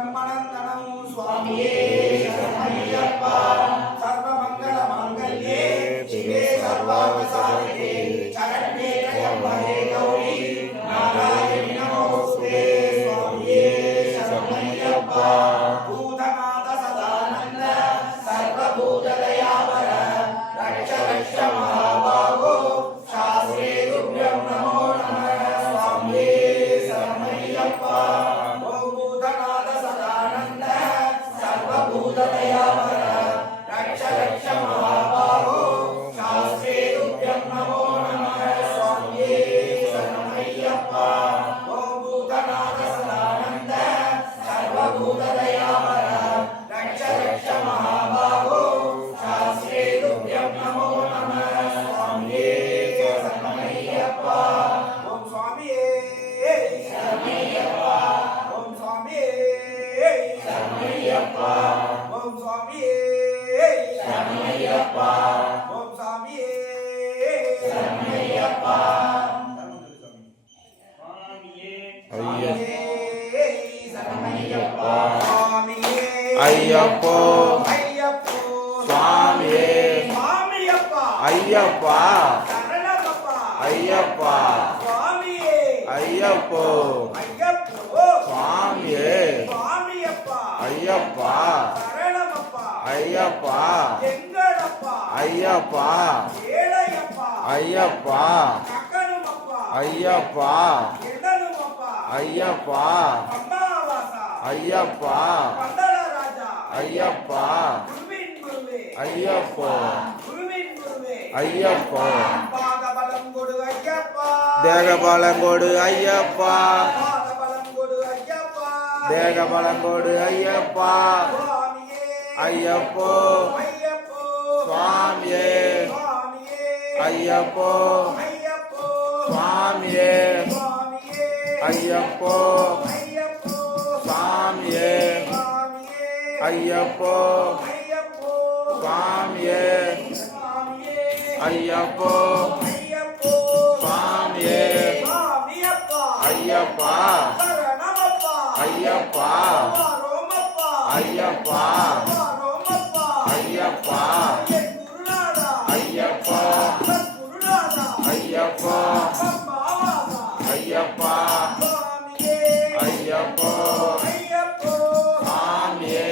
ब्रह्मनंदनं स्वामिये शरणमय्यप्पा सर्वमंगलमांगल्ये शिवे सर्वावसारिणे शरण्ये त्र्यंबके गौरी नारायणि नमोस्तुते स्वामिये शरणमय्यप्पा भूतनाथ सदानंद सर्वभूतदयावर रक्ष रक्ष महाबाहो शास्त्रे तुभ्यं नमो नमः स्वामिये शरणमय्यप्पा भूतनाथ सदानंद सर्वभूतदयावर रक्ष रक्ष महाबाहो शास्त्रे तुभ्यं नमो नमः स्वामिये शरणमय्यप्पा भूतनाथ सदानंद सर्वभूतदयावर रक्ष रक्ष महाबाहो शास्त्रे तुभ्यं नमो नमः स्वामिये शरणमय्यप्पा ओम स्वामिये शरणमय्यप्पा ओम स्वामिये शरणमय्यप्पा ओम स्वामिये शरणमय्यप्पा ओम स्वामिये शरणमय्यप्पा शरणमय्यप्पा स्वामिये अय्यप्पो अय्यप्पो स्वामिये स्वामियप्पा अय्यप्पा शरणमप्पा अय्यप्पा स्वामिये अय्यप्पो अय्यप्पो स्वामिये स्वामियप्पा अय्यप्पा शरणमप्पा अय्यप्पा எங்கடப்பா अय्यप्पा ஏழையப்பா अय्यप्पा கக்கனுமப்பா अय्यप्पा எடனுமப்பா अय्यप्पा அம்மாவாசா अय्यप्पा பந்தளராஜா अय्यप्पा குருவின் குருவே अय्यप्पो குருவின் குருவே अय्यप्पो பாதபலம் கொடு ஐயப்பா தேகபலங்கொடு ஐயப்பா பாதபலம் கொடு ஐயப்பா தேகபலங்கொடு ஐயப்பா சுவாமியே ஐயப்போ ஐயப்போ சுவாமியே சுவாமியே ஐயப்போ ஐயப்போ சுவாமியே சுவாமியே ஐயப்போ ஐயப்போ சுவாமியே சுவாமியே ஐயப்போ ஐயப்போ சுவாமியே சுவாமியே ஐயப்போ ஐயப்போ சுவாமியே சுவாமியப்பா ஐயப்பா சரணமப்பா ஐயப்பா ரோமப்பா ஐயப்பா ரோமப்பா ஐயப்பா என் குருநாதா ஐயப்பா குருநாதா ஐயப்பா அம்மாவாசா ஐயப்பா சுவாமியே ஐயப்போ ஐயப்போ சுவாமியே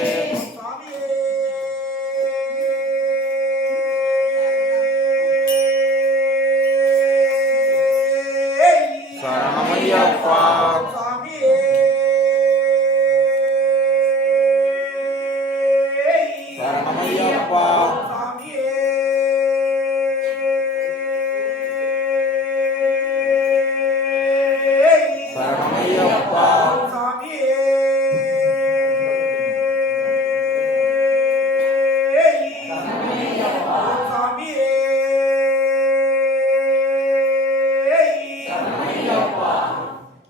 சுவாமியே சரணமையப்பா சுவாமியே சரணமையப்பா சுவாமியே சரணமையப்பா சுவாமியே சுவாமியே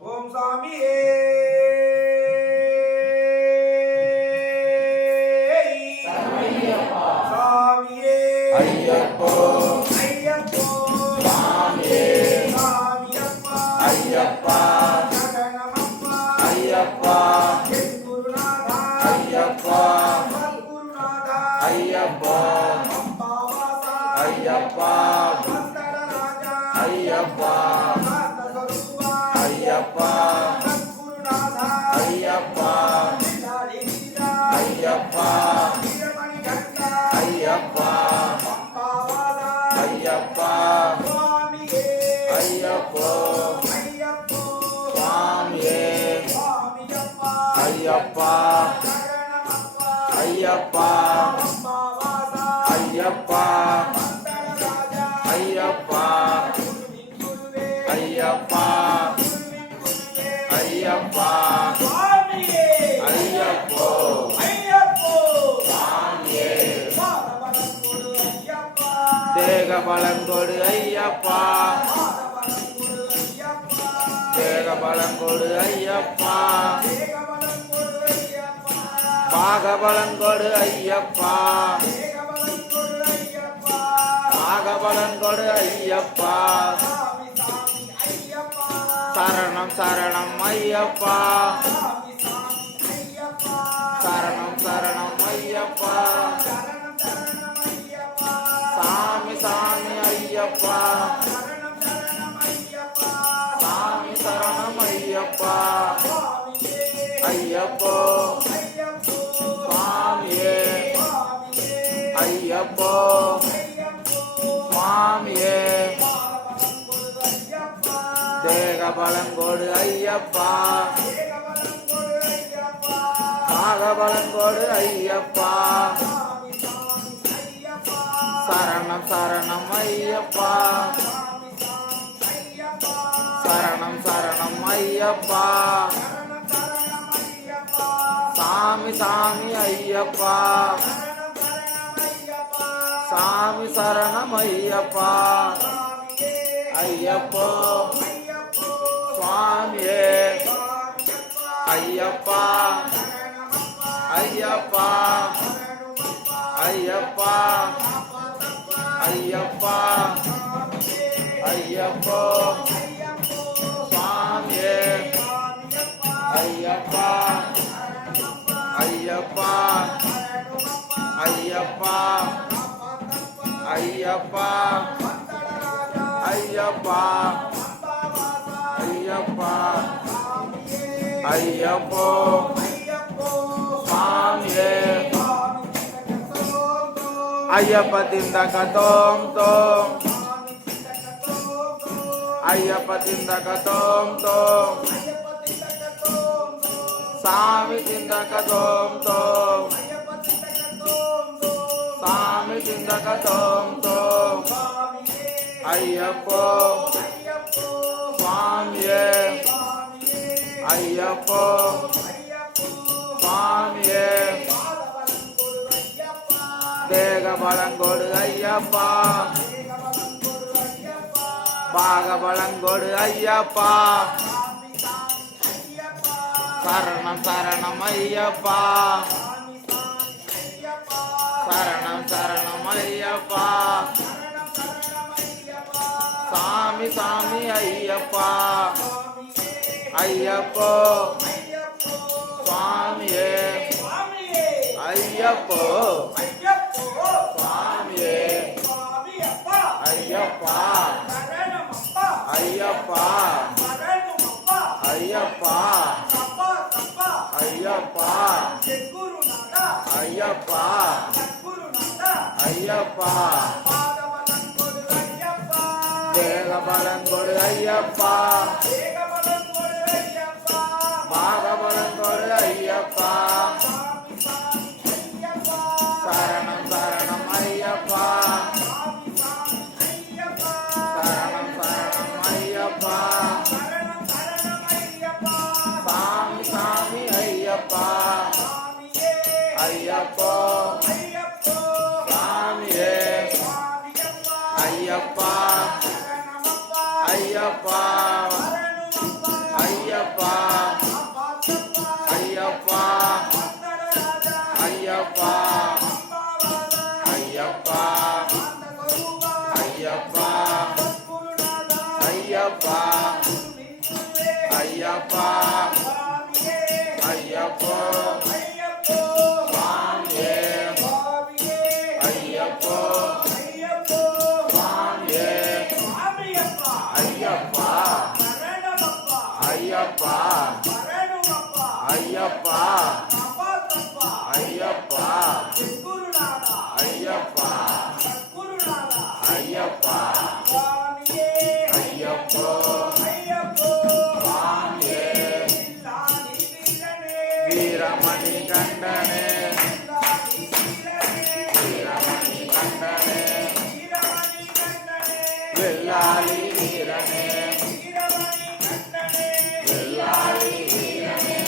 ஓம் சாமியே சாமியே ஐயப்போ ஐயப்போ சுவாமியே சாமியப்பா ஐயப்பா சரணமப்பா ஐயப்பா என் குருநாதா ஐயப்பா சத்குருநாதா ஐயப்பா அம்பாவாசா ஐயப்பா பந்தளராஜா ஐயப்பா சாந்தஸ்வரூபா ஐயப்பா சத்குருநாதா ஐயப்பா நிலாலிங்கா ஐயப்பா வீரமணிகண்டா ஐயப்பா அம்பாவாசா ஐயப்பா சுவாமியே ஐயப்போ ஐயப்போ சுவாமியே சுவாமியப்பா ஐயப்பா சரணமப்பா ஐயப்பா அம்பாவாசா ஐயப்பா பந்தளராஜா ஐயப்பா குருவின் குருவே ஐயப்பா குருவின் குருவே ஐயப்பா சுவாமியே ஐயப்போ ஐயப்போ சுவாமியே பாதபலம் கொடு ஐயப்பா தேகபலங்கொடு ஐயப்பா பாதபலம் கொடு ஐயப்பா தேகபலங்கொடு ஐயப்பா தேகபலம் கொடு ஐயப்பா பாகபலங்கொடு ஐயப்பா தேகபலம் கொடு ஐயப்பா பாகபலங்கொடு ஐயப்பா சாமி சாமி ஐயப்பா சரணம் சரணம் ஐயப்பா சாமி சாமி ஐயப்பா ஐயப்போ சுவாமியே ஐயப்போ சுவாமியே தேகபலம் கொடு ஐயப்பா நாகபலம் கொடு ஐயப்பா சரணம் சரணம் ஐயப்பா சரணம் சரணம் ஐயப்பா சாமி சாமி ஐயப்பா சாமி சரணம் ஐயப்பா ஐயப்போ சுவாமியே ஐயப்பா ஐயப்பா ஐயப்பா ஐயப்பா ஐயப்போ சுவாமியே ஐயப்பா ஐயப்பா ஐயப்பா ஐயப்பா ஐயப்பா ஐயப்பா ஐயப்போ சுவாமியே ஐயப்ப திந்தக தோம் தோம் ஐயப்ப திந்தக தோம் தோம் சாமி திந்தக தோம் தோம் சாமி திந்தக தோம் தோம் ஐயப்போ சுவாமியே ஐயப்போ சுவாமியே தேகபலங்கொடு ஐயப்பா பாகபலங்கொடு ஐயப்பா சரணம் சரணம் ஐயப்பா சரணம் சரணம் ஐயப்பா சாமி சாமி ஐயப்பா ஐயப்போ சுவாமியே ஐயப்போ சுவாமியே ஐயப்பா ஐயப்பா ஐயப்பா ஐயப்பா ஐயப்பா ஐயப்பா தேகபலங்கொடு ஐயப்பா பாகபலங்கொடு ஐயப்பா சரணம் சரணம் ஐயப்பா சரணம் சரணம் ஐயப்பா சாமி சாமி ஐயப்பா ஐயப்போ சாமியே ஐயப்பா ஐயப்பா ஐயப்பா ஐயப்பா ஐயப்பா ஐயப்பா ஐயப்பா ஐயப்பா ஐயப்பா ஐயப்போ சுவாமியே ஐயப்போ சுவாமியே ஐயப்பா ஐயப்பா ஐயப்பா ஐயப்பா ஐயப்பா ஐயப்பா ஐயப்போ சுவாமியே வீரமணி கண்டனே வீரமணி கண்டனே வெள்ளாளி வீரனே வெள்ளாளி வீரனே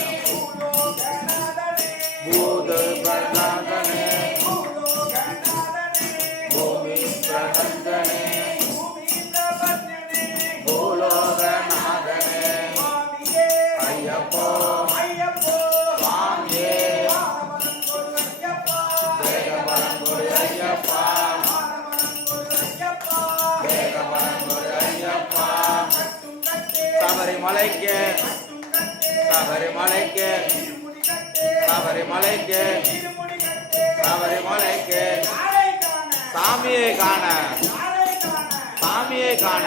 பூத பிரநாதனே பூமி பிரநந்தனே பூலோகநாதனே ஐயப்போ சுவாமியே தேகபலங்கொடு ஐயப்பா தேகபலங்கொடு ஐயப்பா சபரிமலைக்கு சபரிமலைக்கு சபரிமலைக்கு சபரிமலைக்கு சாமியை காண சாமியை காண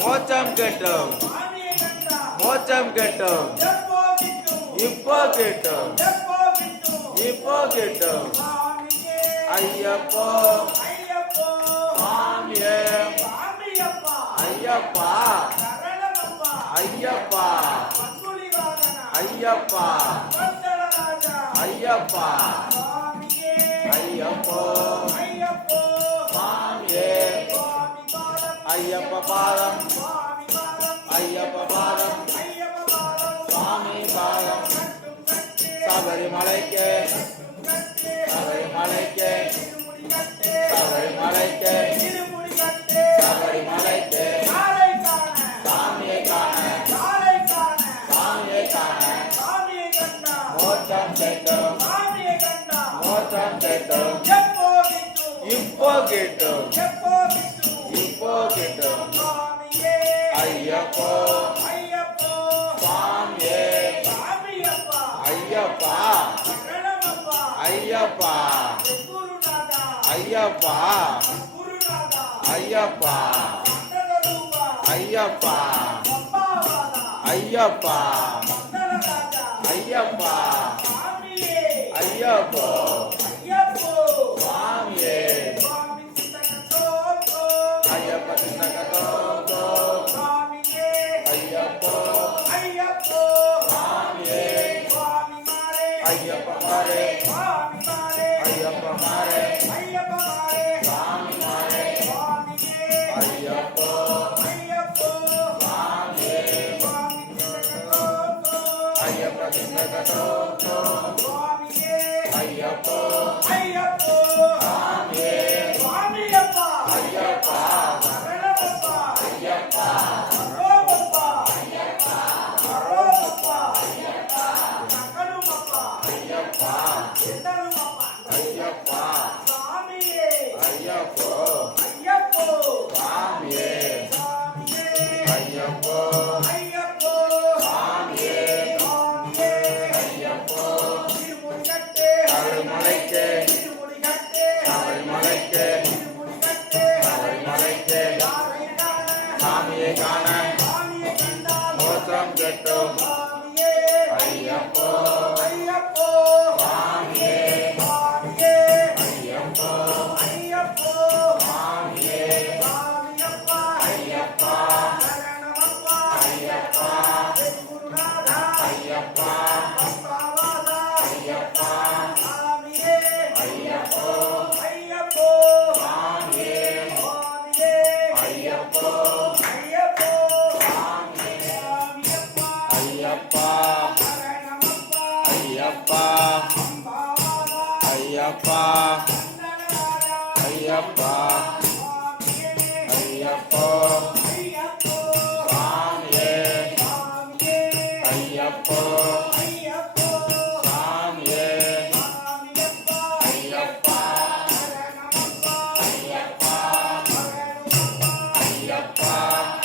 மோட்சம் கெட்டும் மோட்சம் கெட்டும் இப்போ கிட்டும் எப்போ கிட்டும் இப்போ கிட்டும் சாமியே ஐயப்போ ஐயப்போ சாமியே சாமியப்பா ஐயப்பா சரணமப்பா ஐயப்பா பங்குலி வாகனா ஐயப்பா பந்தளராஜா ஐயப்பா சாமியே ஐயப்போ ஐயப்போ சாமியே சுவாமி பாதம் ஐயப்ப பாதம் சுவாமி பாதம் ஐயப்ப பாதம் ஐயப்ப பாதம் சுவாமி பாதம் கட்டும் கட்டு சபரிமலைக்கு கட்டும் கட்டு சபரிமலைக்கு திருமுடி கட்டு சபரிமலைக்கு திருமுடி கட்டு சபரிமலைக்கு யாரை காண சாமியை காண யாரை காண சாமியை காண சாமியை கண்டா மோட்சம் கேட்டும் சாமியை கண்டா மோட்சம் கேட்டும் எப்போ கிட்டும் இப்போ கிட்டும் எப்போ கிட்டும் இப்போ கிட்டும் சாமியே ஐயப்போ ஐயப்போ சாமியே சாமியப்பா ஐயப்பா சரணமப்பா ஐயப்பா குருநாதா ஐயப்பா குருநாதா ஐயப்பா சந்தரூபா ஐயப்பா அப்பாவாதா ஐயப்பா சந்தரராஜா ஐயப்பா சாமியே ஐயப்போ ஐயப்போ சாமியே சுவாமி சித்தகத்தோத்தோ ஐயப்ப சின்னகத்தோ சாமியே ஐயப்போ ஐயப்போ சாமியே சுவாமி மாரே ஐயப்ப மாரே சுவாமி மாரே ஐயப்ப மாரே ஐயப்ப மாரே சாமி மாரே சுவாமியே ஐயப்போ ஐயப்போ சாமியே சுவாமி சித்தகத்தோத்தோ ஐயப்ப சின்னகத்தோ சுவாமியே ஐயப்போ ஐயப்போ சாமியே சுவாமியப்பா ஐயப்பா சரணமப்பா ஐயப்பா அரோமப்பா அரோமப்பா சக்கனுமப்பா ஐயப்பா எந்தனுமப்பா ஐயப்பா சாமியே ஐயப்போ ஐயப்போ சாமியே சாமியே ஐயப்போ ஐயப்போ சாமியே சாமியே ஐயப்போ திருமுடி கட்டு சபரிமலைக்கு திருமுடி கட்டு சபரிமலைக்கு திருமுடி கட்டு சபரிமலைக்கு யாரை காண சாமியை காண சாமியை கண்டால் மோட்சம் கெட்டும் சாமியே ஐயப்போ ஐயப்போ சாமியே சாமியே ஐயப்போ ஐயப்போ சாமியே சாமியப்பா ஐயப்பா சரணமப்பா ஐயப்பா குருநாதா ஐயப்பா அப்பாவாதா ஐயப்பா சாமியே ஐயப்போ ஐயப்போ சாமியே சாமியே ஐயப்போ ஐயப்போ சாமியே சாமியப்பா ஐயப்பா சரணமப்பா ஐயப்பா அப்பாவாதா ஐயப்பா சந்தனராஜா ஐயப்பா சாமியே ஐயப்போ ஐயப்போ சாமியே சாமியே ஐயப்போ ஐயப்போ சாமியே சாமியப்பா ஐயப்பா சரணமப்பா ஐயப்பா சரணமப்பா ஐயப்பா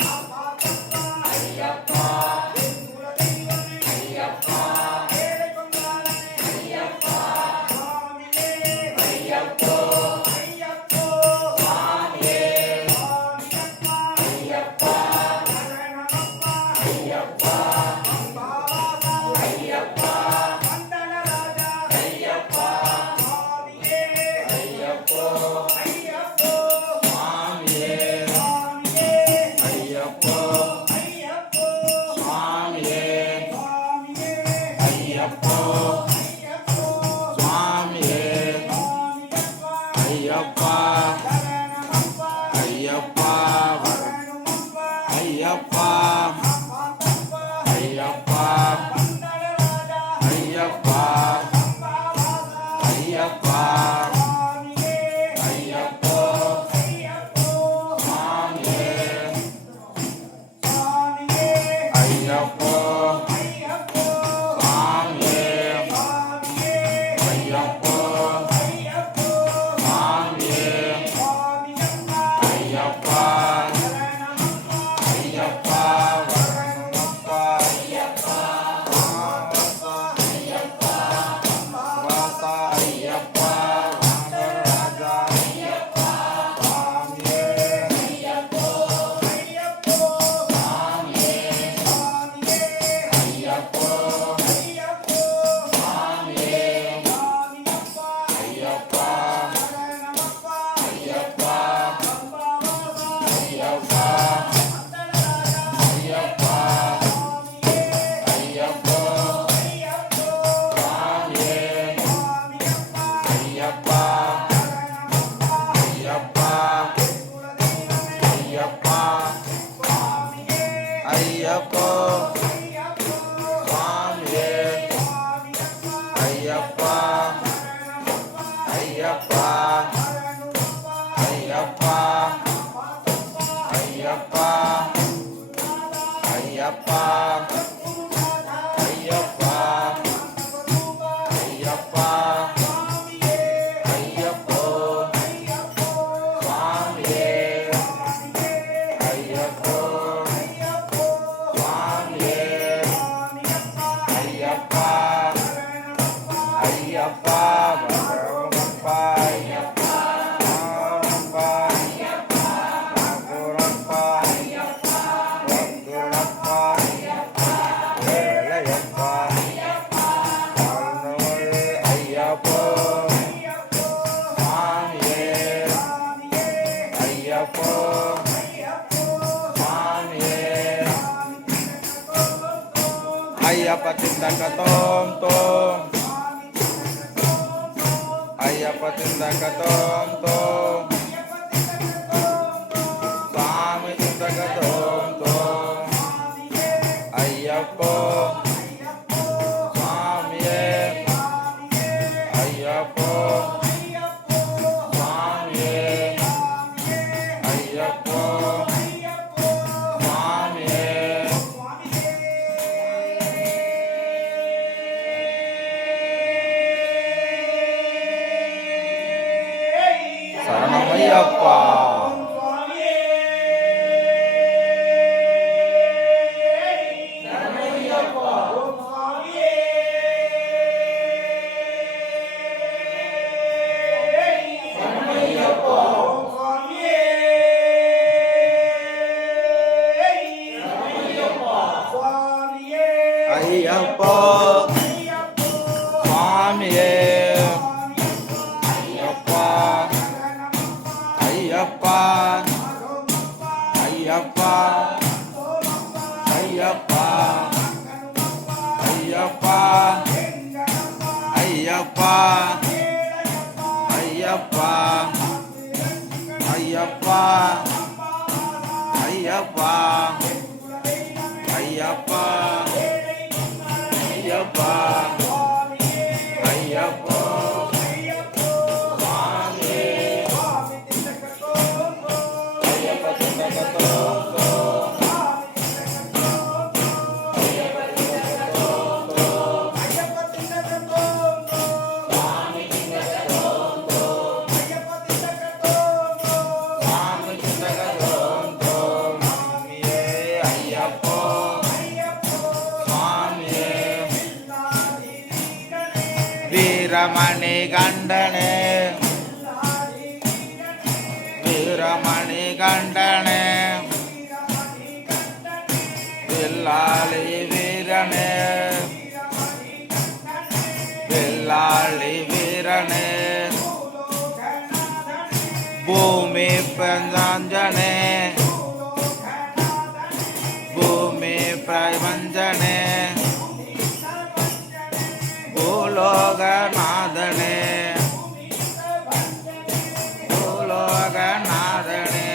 அப்பாத்தப்பா ஐயப்பா குலதெய்வமே ஐயப்பா ஏழை கொண்டாடனே ஐயப்பா சாமியே ஐயப்போ ஐயப்போ சாமியே சாமியப்பா ஐயப்பா சரணமப்பா ஐயப்பா அப்பாவாதா ஐயப்பா வந்தனராஜா ஐயப்பா சாமியே ஐயப்போ ஐயப்போ சாமியே சாமியே ஐயப்போ ஐயப்போ சாமியே சாமியே ஐயப்போ ஐயப்போ சுவாமியே சாமியப்பா ஐயப்பா சரணமப்பா ஐயப்பா சரணமப்பா ஐயப்பா அப்பாத்தப்பா ஐயப்பா வந்தனராஜா ஐயப்பா அப்பாவாதா ஐயப்பா சாமியே ஐயப்போ ஐயப்போ சாமியே சாமியே ஐயப்போ ஐயப்போ சாமியே சாமியே ஐயப்போ ஐயப்போ சாமியே சாமியப்பா ஐயப்பா சரணமப்பா ஐயப்பா வரணுமப்பா ஐயப்பா அப்பாத்தப்பா ஐயப்பா ஐயப்பா பரமப்பா ஐயப்பா பரமப்பா குரப்பா குரப்பா வேலையப்பா ஐயப்போ சாமியே ஐயப்போ சாமியே ஐயப்ப திண்டக தோம் தோம் ஐயப்ப திண்டக தோம் தோம் சாமி திண்டக தோம் தோம் ஐயப்போ சாமியே ஐயப்போ சாமியே ஐயப்போ சாமியே சரணமையப்பா ஐயப்போ சாமியே ஐயப்பா ஐயப்பா ஐயப்பா ஐயப்பா ஐயப்பா ஐயப்பா ஐயப்பா ஐயப்பா ஐயப்பா ஐயப்பா ஐயப்பா ஐயப்போ சாமி ஐயப்ப திண்டக தோம் தோம் ஐயப்ப திண்டக தோம் தோம் சாமி திண்டக தோம் தோம் சாமி திண்டக தோம் தோம் சாமியே ஐயப்போ சாமியே வீரமணி கண்டனே வீரமணி கண்டனே வில்லாளி வீரனே வில்லாளி வீரனே பூமி பிரஞ்சனே பூமி பிரபஞ்சனே பூலோகநாதனே பூலோகநாதனே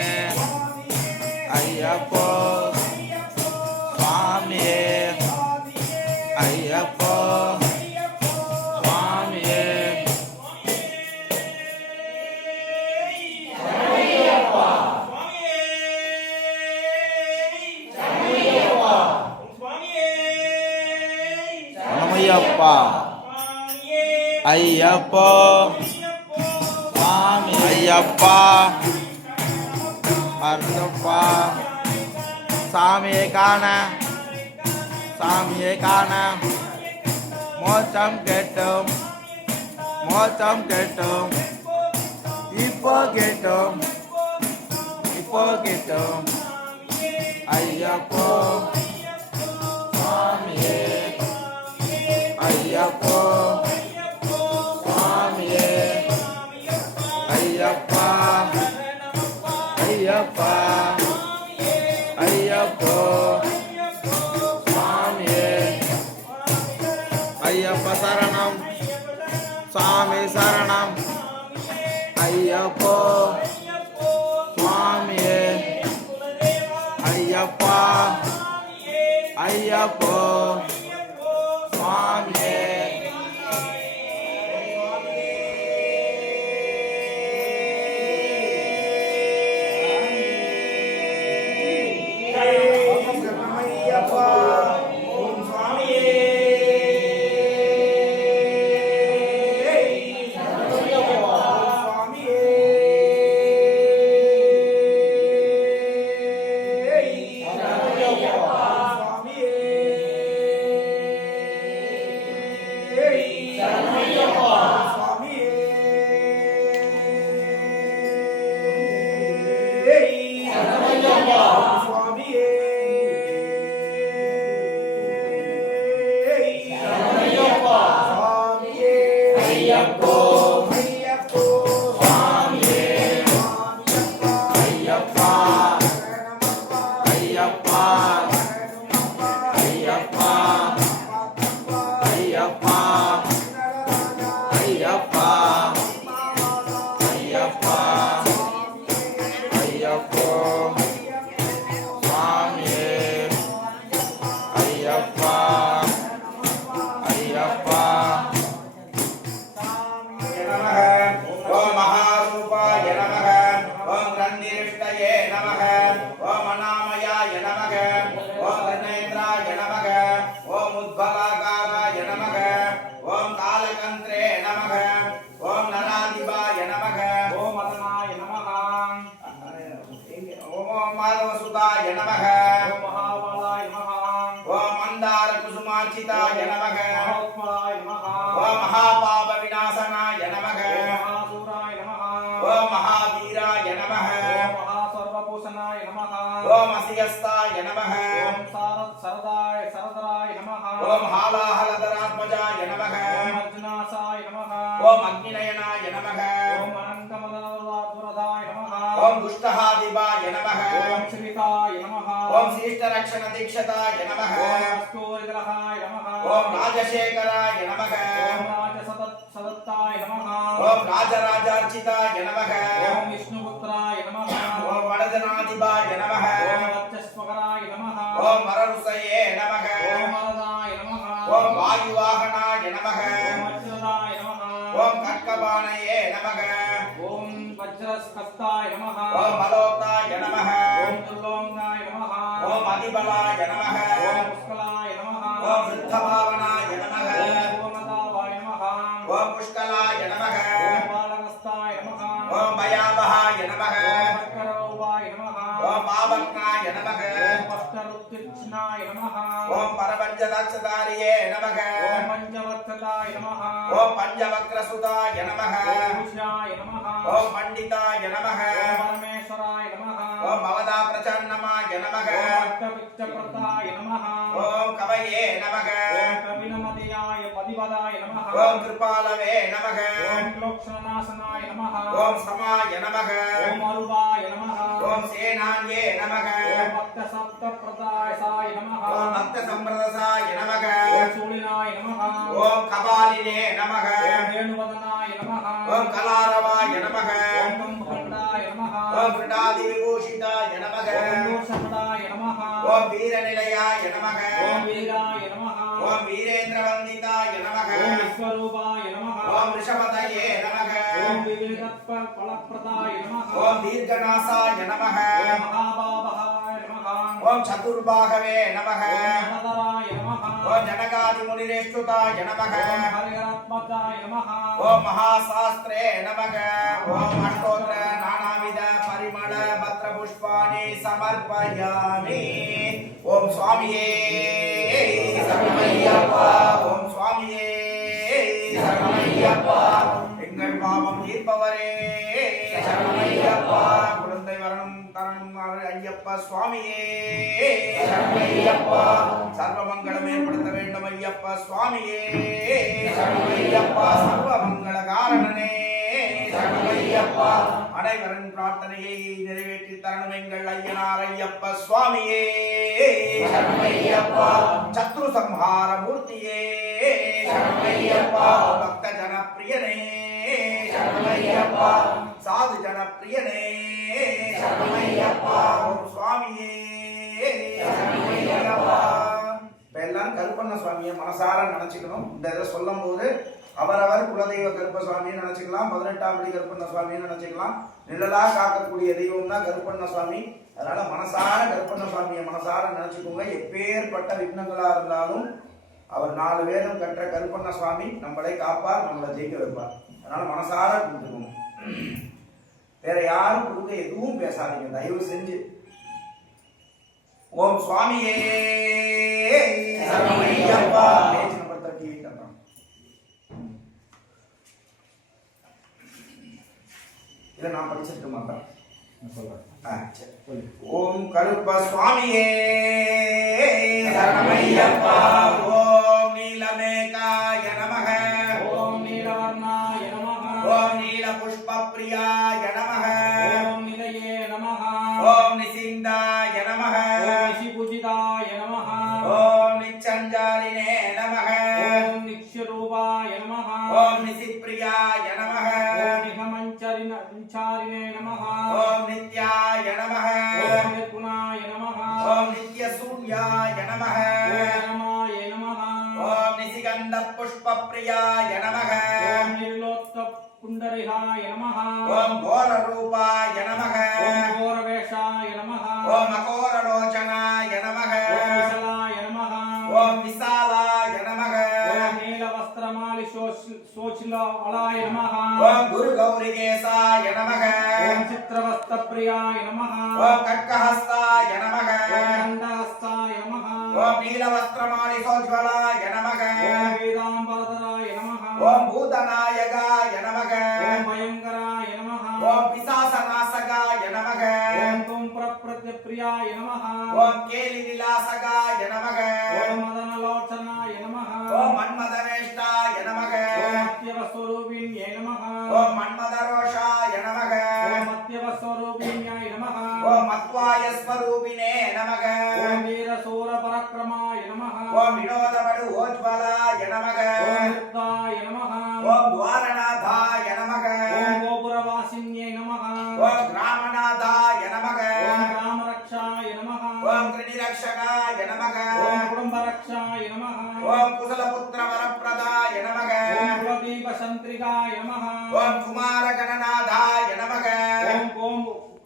ஐயப்போ சுவாமியே ஐயப்போ சுவாமியே சரணமையப்பா ஐயப்போ சாமி ஐயப்பா அருந்தப்பா சாமியை காண சாமியை காண மோட்சம் கேட்டோம் மோட்சம் கேட்டோம் இப்போ கேட்டோம் இப்போ கேட்டோம் ஐயப்போ சாமியே ஐயப்போ சாமியே ஐயப்பா ஐயப்பா ஐயப்போ சாமியே ஐயப்ப சரணம் சாமி சரணம் ஐயப்போ சுவாமியே ஐயப்பா ஐயப்போ சுவாமியே ஐயப்போ ஐயப்போ சுவாமியே சுவாமியப்பா ஐயப்பா சரணமப்பா ஐயப்பா சரணமப்பா ஐயப்பா பாத்தப்பா ஐயப்பா நடராஜா ஐயப்பா மாவாதா ஐயப்பா ஐயப்போ சுவாமியே ஐயப்பா ஐயப்பா ஓம் மகாரூபாய நமக ஓம் கண்ணிருஷ்டயே நமக ஓம் அநாமயாய நமக ஓம் கர்ணேந்திராய நமக ஓம் உத்பலாகாராய நமக ஓம் காலகந்திரே நமக ஓம் நராதிபாய நமக ஓம் மதனாய நமஹ ஓம் மாதவசுதாய நமக ஓம் மகாபாலாய நமஹ ஓம் மந்தார குசுமார்ச்சிதாய நமக மகோத்பலாய நமஹ ஓம் மகாபாப விநாசனாய நமக ஓம் மகாசூராய நமஹ ஓம் மகாவீராய நமக ஓம் மகாசர்வபூஷணாய நமஹ ஓம் அசியஸ்தாய நமக ஓம் சரதராய நமஹ ஓம் ஹாலாஹலதராத்மஜாய நமக ஓம் அர்ஜுனாசாய நமஹ ஓம் அக்னிநயனாய நமக ஓம் அனந்தமலதுரதாய நமஹ ஓம் துஷ்டஹாதிபாய நமக ஓம் ஸ்ரீகாய நமஹ ஓம் சீஷ்டரக்ஷண தீக்ஷதாய நமக ஓம் கஸ்தூரிதலகாய நமஹ ஓம் ராஜசேகராய நமக ஓம் ராஜசதத்தாய நமஹ ஓம் ராஜராஜார்ச்சிதாய நமக ஓம் விஷ்ணுபுத்ராய நமஹ ஓம் வடதநாதிபாய நமக ஓம் வச்சஸ்வகராய நமஹ ஓம் மரருசயே நமக ஓம் வரதாய நமஹ ஓம் வாயுவாகனாய நமக ஓம் அச்சுதாய நமஹ ஓம் கர்க்கபாணயே நமக ஓம் வஜ்ரஸ்கஸ்தாய நமஹ ஓம் மலோக்தாய நமக ஓம் துர்லோங்காய நமஹ ஓம் அதிபலாய நமக ஓம் புஷ்கலாய நமஹ ஓம் விருத்தபாவனாய நமக ஓம் பூர்ணதாவாய நமஹ ஓம் புஷ்கலாய நமக ஓம் பாலகஸ்தாய நமஹ ஓம் பயாபகாய நமக ஓம் சக்கரரூபாய நமஹ ஓம் பாவக்னாய நமக ஓம் பஷ்டருத்திக்ஷ்ணாய நமஹ ஓம் பரபஞ்சதாட்சதாரியே நமக ஓம் பஞ்சவத்சதாய நமஹ ஓம் பஞ்சவக்ரசுதாய நமக ஓம் உஷாய நமஹ ஓம் பண்டிதாய நமக ஓம் பரமேஸ்வராய நமஹ ஓம் பவதா பிரசன்னமாய நமக ஓம் அஷ்டவிச்சப்ரதாய நமஹ ஓம் கவயே நமக ஓம் கபிலமதியாய பதிபதாய நமஹ ஓம் கிருபாலவே நமக ஓம் க்லோக்ஷணநாசனாய நமஹ ஓம் சமாய நமக ஓம் அருபாய நமஹ ஓம் சேனான்யே நமக ஓம் பக்தசப்தப்ரதாயசாய நமஹ ஓம் பக்த சம்பிரதசாய நமக ஓம் சூலினாய நமஹ ஓம் கபாலினே நமக ஓம் வேணுவதனாய நமஹ ஓம் கலாரவாய நமக ஓம் கம்பகண்டாய நமஹ ஓம் கிருடாதி விபூஷிதாய நமக ஓம் தூஷபடாய நமஹ ஓம் வீரநிலையாய நமக ஓம் வீராய நமஹ ஓம் வீரேந்திரவந்திதாய நமக ஓம் விஸ்வரூபாய நமஹ ஓம் ரிஷபதயே நமக ஓம் விவேகத்பலப்பிரதாய நமஹ ஓம் தீர்க்கநாசாய நமக ஓம் மகாபாபகாய நமஹ ஓம் சதுர்பாகவே நமக ஓம் மனதராய நமஹ ஓம் ஜனகாதி முனிரேஷ்டுதாய நமக ஓம் ஹரிஹராத்மஜாய நமஹ ஓம் மகாசாஸ்திரே நமக ஓம் அஷ்டோத்திர நானாவித பரிமள பத்ர புஷ்பாணி சமர்ப்பயாமி ஓம் சுவாமியே சரணமையப்பா ஓம் சுவாமியே சரணமையப்பா எங்கள் பாவம் தீர்ப்பவரே சரணமையப்பா குழந்தை வரணும் தரணும் ஐயப்பா சுவாமியே சரணமையப்பா சர்வமங்களம் ஏற்படுத்த வேண்டும் ஐயப்பா சுவாமியே சரணமையப்பா சர்வமங்கள காரணனே சரணமையப்பா அனைவரின் பிரார்த்தனையை நிறைவேற்றி தரணும் எங்கள் ஐயனார் ஐயப்ப சுவாமியே சரணமையப்பா சத்ரு சம்ஹார மூர்த்தியே சரணமையப்பா பக்த ஜனப்பிரியனே சரணமையப்பா சாது ஜனப்பிரியனே சரணமையப்பா ஓம் சுவாமியே சரணமையப்பா இப்ப எல்லாரும் கருப்பண்ண சுவாமியை மனசார நினைச்சுக்கணும். இந்த இதை சொல்லும் போது அவரவர் குலதெய்வ கருப்ப சுவாமியை நினைச்சுக்கலாம், 18ஆம் படி கருப்பண்ண சுவாமியை நினைச்சுக்கலாம். நிழலா காக்கக்கூடிய தெய்வம் தான் கருப்பண்ண சுவாமி. அதனால மனசார கருப்பண்ண சுவாமியை மனசார நினைச்சுக்கோங்க. எப்பேற்பட்ட விக்னங்களா இருந்தாலும் அவர் 4 வேதம் கற்ற கருப்பண்ண சுவாமி நம்மளை காப்பார், நம்மளை ஜெயிக்க வைப்பார். அதனால மனசார கொடுத்துக்கோங்க. வேற யாரும் கொடுக்க எதுவும் பேசாதீங்க தயவு செஞ்சு. ஓம் சுவாமியே சரணமையப்பா. பேஜ் நம்பர் 38 அப்புறம் இதை நான் படிச்சிருக்க மாட்டேன். ஓம் கருப்ப சுவாமியே சரணமையப்பா. ஓம் நீலமேகாய நமக. ஓம் நீலவர்ணாய ஓம் நீல புஷ்ப பிரியாய நமः ஓம் நிலையே நமः ஓம் நிசிந்தாய நமः ஓம் நிசிபூஜிதாய நமः ஓம் நிச்சஞ்சாரிணே நமः ஓம் நிக்ஷரூபாய நமः ஓம் நிசிப்ரியாய நமः ஓம் நிகமஞ்சரிணே நமः ஓம் நித்யாய நமः ஓம் நிர்குணாய நமः ஓம் நித்யசூன்யாய நமः ஓம் நமாய நமः ஓம் நிசிகந்த புஷ்ப பிரியாய நமः ஓம் நிர்லோத்த குண்டரிகாய நமः ஓம் கோர ரூபாய நமः ஓம் கோரவேஷாய நமः ஓம் அகோரலோச்சனாய நமः ஓம் விசலாய நமः ஓம் விசாலாய நமः ஓம் நீலவஸ்திரமாலி சோச்சிலாய நமः ஓம் குரு கௌரிகேசாய நமः ஓம் சித்திரவஸ்திரப்பிரியாய நமः ஓம் கட்கஹஸ்தாய நமः ஓம் கண்டஹஸ்தாய நமः ஓம் நீலவஸ்திரமாலி சோஜ்வலாய நமः ஓம் பீதாம்பரதராய நமः ஓம் பூதநாயகாய நமः ஓம் பயங்கராய நமः ஓம் பிசாசநாசகாய நமः ஓம் தும்பிரப்ரத்யப்ரியாய நமः ஓம் கேலி விலாசகாய நமः ஓம் மதனலோச்சனாய நமः ஓம் மன்மதவேஷ்டாய நமः ஓம் மத்யவஸ்வரூபிண்யே நமः ஓம் மன்மதரோஷாய நமः ஓம் மத்யவஸ்வரூபிண்யாய நமः ஓம் மத்வாய ஸ்வரூபிணே நமः ஓம் வீரசூரபரக்ரமாய நமः ஓம் வினோதவடு ஓஜ்வலாய நமः ஓம் நிருத்தாய நமः ஓம் துவாரநாதாய நமः ஓம் கோபுரவாசின்யே நமः ஓம் கிராமநாதாய நமः ஓம் ராமரக்ஷாய நமः ஓம் கிருணிரக்ஷகாய நமः ஓம் குடும்பரக்ஷாய நமः ஓம் குசலபுத்திர வரப்பிரதாய நமः ஓம் குலதீபசந்திரிகாய நமः ஓம் குமாரகணநாதாய நமः ஓம்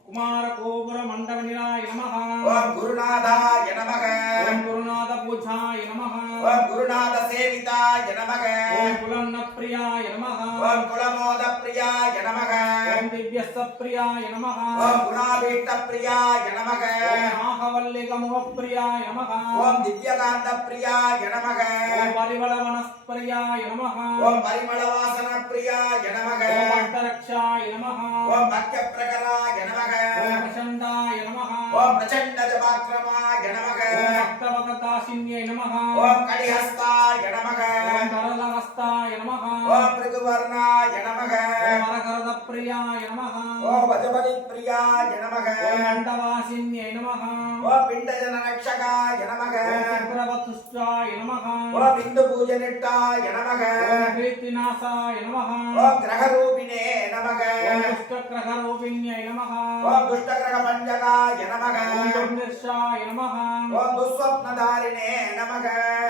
குமார கோபுர மண்டபநிலாய நமः ஓம் குருநாதாய நமः ஓம் குருநாத பூஜாய நமः ஓம் குருநாத சேவிதாய நமः ஓம் குலன்னப்பிரியாய நமः ஓம் குலமோத பிரியாய நமः ஓம் திவ்யஸ்தப்பிரியாய நமः ஓம் குணாபீஷ்ட பிரியாய நமः ஓம் நாகவல்லிகமுகப்பிரியாய நமः ஓம் திவ்யகாந்த பிரியாய நமः ஓம் பரிமளவனஸ்பிரியாய நமः ஓம் பரிமள வாசன பிரியாய நமः ஓம் அஷ்டரக்ஷாய நமः ஓம் பக்ய பிரகராய நமः ஓம் பிரசண்டாய நமः ஓம் பிரச்சண்ட ஜபாக்ரமாய நமः ஓம் பக்தவகதாசின்யே நமः ஓம் கடிஹஸ்தாய நமः ஓம் கரலஹஸ்தாய நமः ஓம் பிருகுவர்ணாய நமः ஓம் அரகரதப்பிரியாய நமः ஓம் வஜபலி பிரியாய நமः ஓம் அண்டவாசின்யே நமः ஓம் பிண்டஜன ரக்ஷகாய நமः ஓம் சக்கரவத்துஷ்டாய நமः ஓம் இந்து பூஜனிட்டாய நமः ஓம் கீர்த்திநாசாய நமः ஓம் கிரகரூபிணே நமः ஓம் துஷ்டகிரகரூபிண்யை நமः ஓம் துஷ்டகிரக பஞ்சகாய நமः ஓம் துர்நிர்ஷாய நமः ஓம் துஸ்வப்னதாரிணே நமः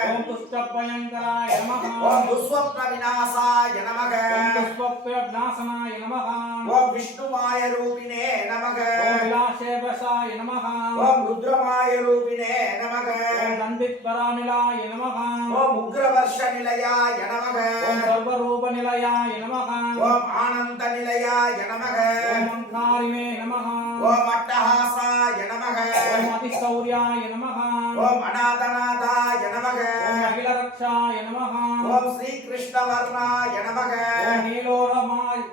ஓம் துஷ்டபயங்கராய நமः ஓம் துஸ்வப்ன விநாசாய நமः ஓம் துஷ்வப்யநாசனாய நமः ஓம் விஷ்ணுமாய ரூபிணே நமः ஓம் விலாசேவசாய நமः ஓம் ருத்ரமாய ரூபிணே நமः ஓம் தந்தித்வராநிலாய நமः ஓம் உக்ரவர்ஷ நிலையாய நமः ஓம் சர்வரூபநிலையாய நமः ஓம் ஆனந்த நிலையாய நமः ஓம் அங்காரிணே நமः ஓம் அட்டஹாசாய நமः ஓம் அதிசௌர்யாய நமः ஓம் அநாதநாதாய நமः ஓம் அகிலரக்ஷாய நமः ஓம் ஸ்ரீகிருஷ்ணவர்ணாய நமः ஓம்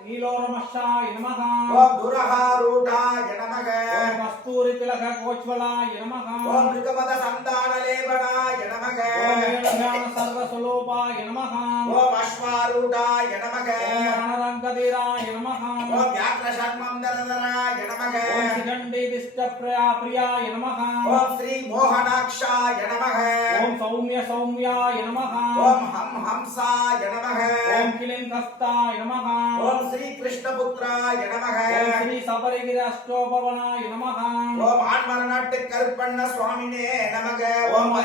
நீலோரமஷாய நமः ஓம் துரஹாரூடாய நமः ஓம் கஸ்தூரி திலக கோச்வலாய நமः ஓம் ரிகமத சந்தான லேபனாய நமः ஓம் ஏழஞான சர்வசுலோபாய நமः ஓம் அஸ்வாரூடாய நமः ஓம் ரணரங்கதீராய நமः ஓம் வியாக்ரசர்மம் தரதராய நமः ஓம் சிகண்டி திஷ்டப்ரியாய நமः ஓம் ஸ்ரீ மோகனாக்ஷாய நமः ஓம் சௌமியாய நமः ஓம் ஹம் ஹம்சாய நமः ஓம் கிளிங்கஸ்தாய நமः ஓம் ஸ்ரீ கிருஷ்ணபுத்ராய நமः ஓம் ஸ்ரீ சபரிகிரி அஷ்டோபவனாய நமः ஓம் ஆன்மரநாட்டு கருப்பண்ண சுவாமினே நமக ஓம்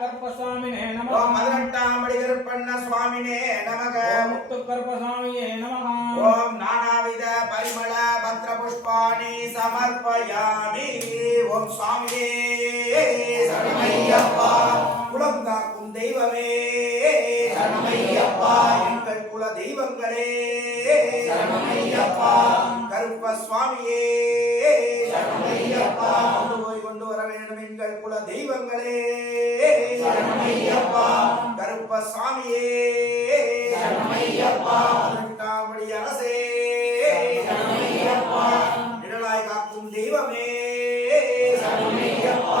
கர்ப்பசாமினே நமः ஓம் 18ஆம் அடி கருப்பண்ண சுவாமினே நமக ஓம் முத்து கர்ப்பசாமியே நமः ஓம் நானாவித பரிமள பத்ர புஷ்பாணி சமர்ப்பயாமி ஓம் சுவாமியே சரணமையப்பா குலம் காக்கும் தெய்வமே சரணமையப்பா எங்கள் குல தெய்வங்களே சரணமையப்பா கருப்ப சுவாமியே சரணமையப்பா கொண்டு வர வேண்டும் எங்கள் குல தெய்வங்களே சரணமையப்பா கருப்ப சுவாமியே சரணமையப்பா 18ஆம் படி அரசே சரணமையப்பா நிழலாய் காக்கும் தெய்வமே சரணமையப்பா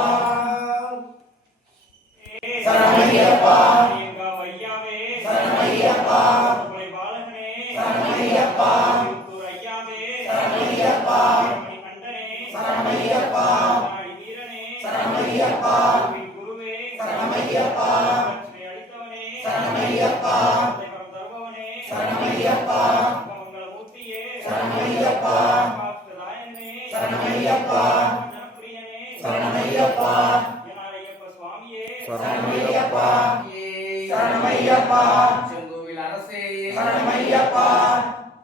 சரணமையப்பா எங்க ஐயாவே சரணமையப்பா உங்களை பாலகனே சரணமையப்பா சரணமையப்பா வீரனே சரணமையப்பா குருவே சரணமையப்பா லட்சுமி அளித்தவனே சரணமையப்பா தேவரம் தருபவனே சரணமையப்பா மங்களமூர்த்தியே சரணமையப்பா காத்ததாயனே சரணமையப்பா ஜனப்பிரியனே சரணமையப்பா ஞானரையப்ப சுவாமியே சரணமையப்பா சரணமையப்பா செங்கோவில் அரசே சரணமையப்பா